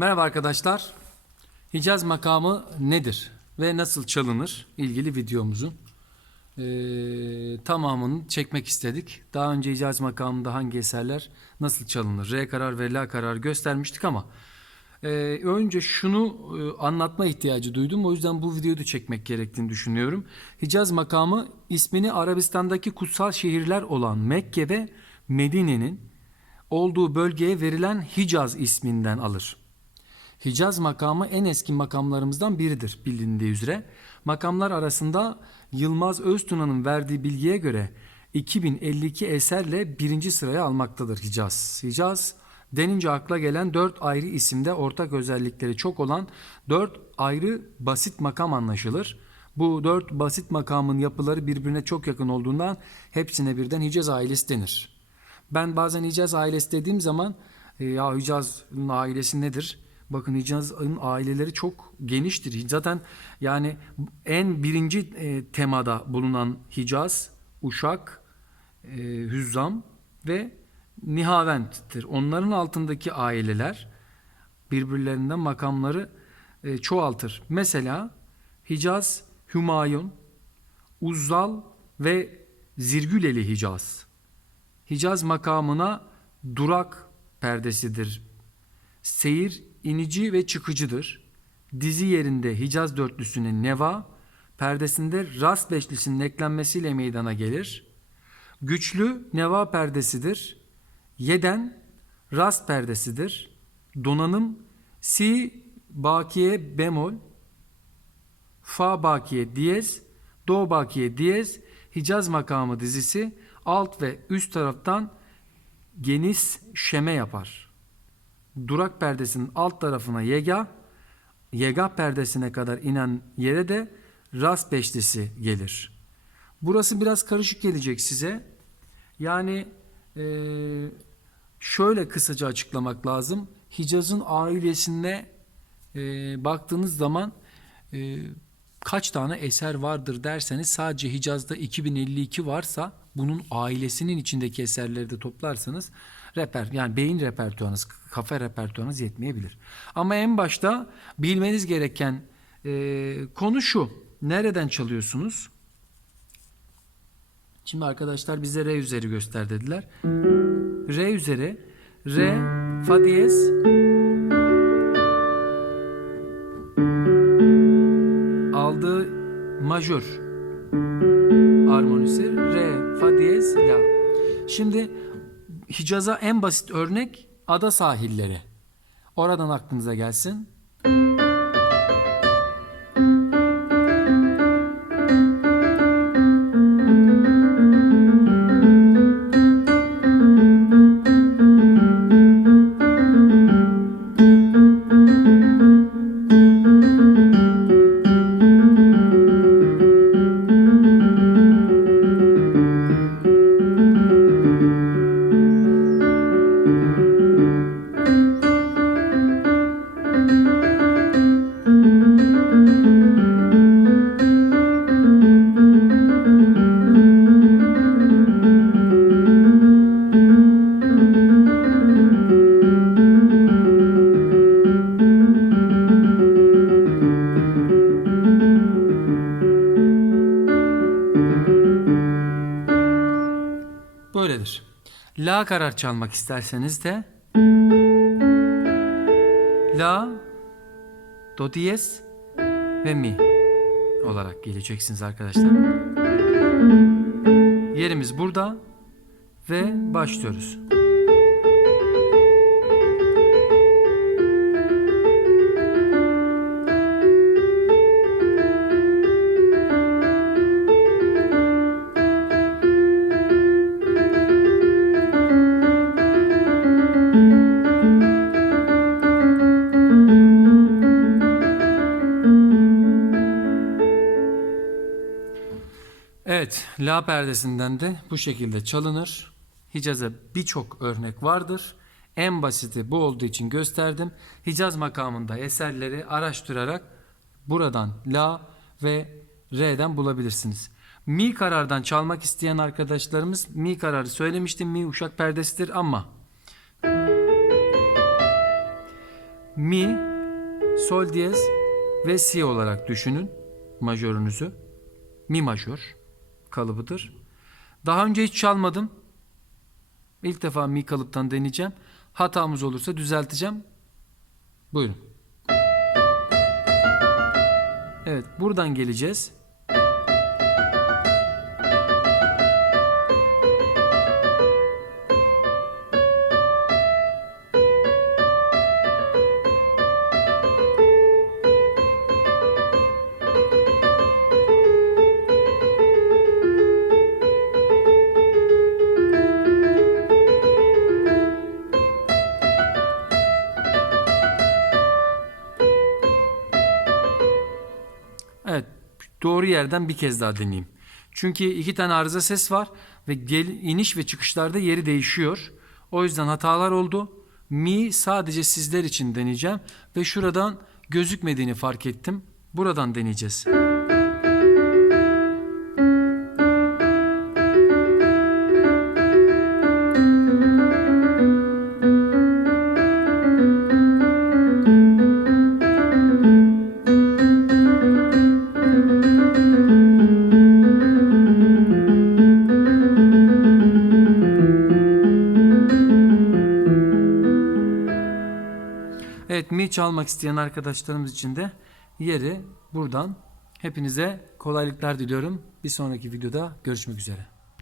Merhaba arkadaşlar. Hicaz makamı nedir ve nasıl çalınır ilgili videomuzun eee, tamamını çekmek istedik. Daha önce Hicaz makamında hangi eserler nasıl çalınır, re karar ve la karar göstermiştik ama eee, önce şunu eee, anlatma ihtiyacı duydum. O yüzden bu videoyu da çekmek gerektiğini düşünüyorum. Hicaz makamı ismini Arabistan'daki kutsal şehirler olan Mekke ve Medine'nin olduğu bölgeye verilen Hicaz isminden alır. Hicaz makamı en eski makamlarımızdan biridir bilindiği üzere. Makamlar arasında Yılmaz Öztuna'nın verdiği bilgiye göre 2052 eserle birinci sıraya almaktadır Hicaz. Hicaz denince akla gelen dört ayrı isimde ortak özellikleri çok olan dört ayrı basit makam anlaşılır. Bu dört basit makamın yapıları birbirine çok yakın olduğundan hepsine birden Hicaz ailesi denir. Ben bazen Hicaz ailesi dediğim zaman e, ya Hicaz'ın ailesi nedir? Bakın Hicaz'ın aileleri çok geniştir. Zaten yani en birinci e, temada bulunan Hicaz, Uşak, e, Hüzzam ve Nihavend'tir. Onların altındaki aileler birbirlerinden makamları e, çoğaltır. Mesela Hicaz, Hümayun, Uzzal ve Zirgüleli Hicaz. Hicaz makamına durak perdesidir. Seyir inici ve çıkıcıdır. Dizi yerinde Hicaz dörtlüsüne neva, perdesinde rast beşlisinin eklenmesiyle meydana gelir. Güçlü neva perdesidir. Yeden rast perdesidir. Donanım si bakiye bemol, fa bakiye diyez, do bakiye diyez, Hicaz makamı dizisi alt ve üst taraftan geniş şeme yapar. Durak perdesinin alt tarafına yega, yega perdesine kadar inen yere de rast beşlisi gelir. Burası biraz karışık gelecek size. Yani eee, şöyle kısaca açıklamak lazım. Hicaz'ın ailesine eee, baktığınız zaman eee, kaç tane eser vardır derseniz sadece Hicaz'da 2052 varsa bunun ailesinin içindeki eserleri de toplarsanız reper yani beyin repertuarınız, kafa repertuarınız yetmeyebilir. Ama en başta bilmeniz gereken eee, konu şu. Nereden çalıyorsunuz? Şimdi arkadaşlar bize re üzeri göster dediler. Re üzeri re fa diyez aldığı majör armonisi re fa diyez la. Şimdi Hicaz'a en basit örnek ada sahilleri. Oradan aklınıza gelsin. La karar çalmak isterseniz de La, Do diyez ve Mi olarak geleceksiniz arkadaşlar. Yerimiz burada ve başlıyoruz. Evet, la perdesinden de bu şekilde çalınır. Hicaz'a birçok örnek vardır. En basiti bu olduğu için gösterdim. Hicaz makamında eserleri araştırarak buradan la ve re'den bulabilirsiniz. Mi karardan çalmak isteyen arkadaşlarımız mi kararı söylemiştim. Mi uşak perdesidir ama mi, sol diyez ve si olarak düşünün majörünüzü. Mi majör kalıbıdır. Daha önce hiç çalmadım. İlk defa mi kalıptan deneyeceğim. Hatamız olursa düzelteceğim. Buyurun. Evet, buradan geleceğiz. Evet, doğru yerden bir kez daha deneyeyim. Çünkü iki tane arıza ses var ve gel, iniş ve çıkışlarda yeri değişiyor. O yüzden hatalar oldu. Mi sadece sizler için deneyeceğim ve şuradan gözükmediğini fark ettim. Buradan deneyeceğiz. Evet çalmak isteyen arkadaşlarımız için de yeri buradan. Hepinize kolaylıklar diliyorum. Bir sonraki videoda görüşmek üzere.